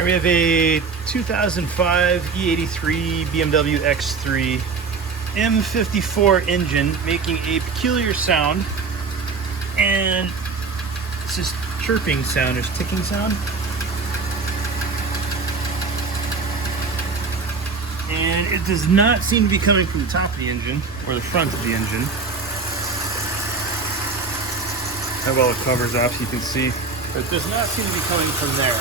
Alright, we have a 2005 E83 BMW X3 M54 engine making a peculiar sound, and it's this chirping sound, there's ticking sound. And it does not seem to be coming from the top of the engine or the front of the engine. How well it covers off so you can see. But it does not seem to be coming from there.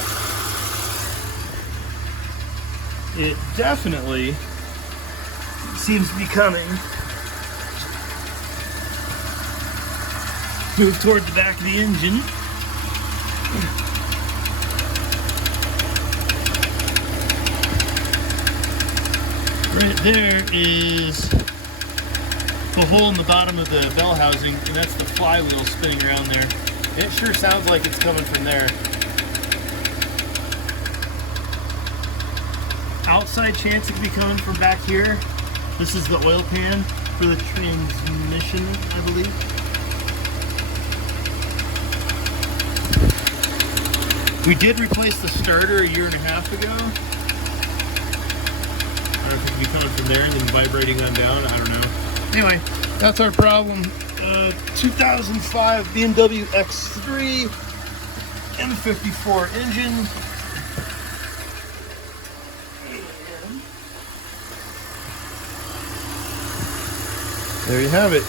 It definitely seems to be coming. Move toward the back of the engine. Right there is the hole in the bottom of the bell housing, and that's the flywheel spinning around there. It sure sounds like it's coming from there. Outside chance it could be coming from back here. This is the oil pan for the transmission, I believe. We did replace the starter a year and a half ago. I don't know if it could be coming from there and then vibrating on down, I don't know. Anyway, that's our problem. 2005 BMW X3 M54 engine. There you have it.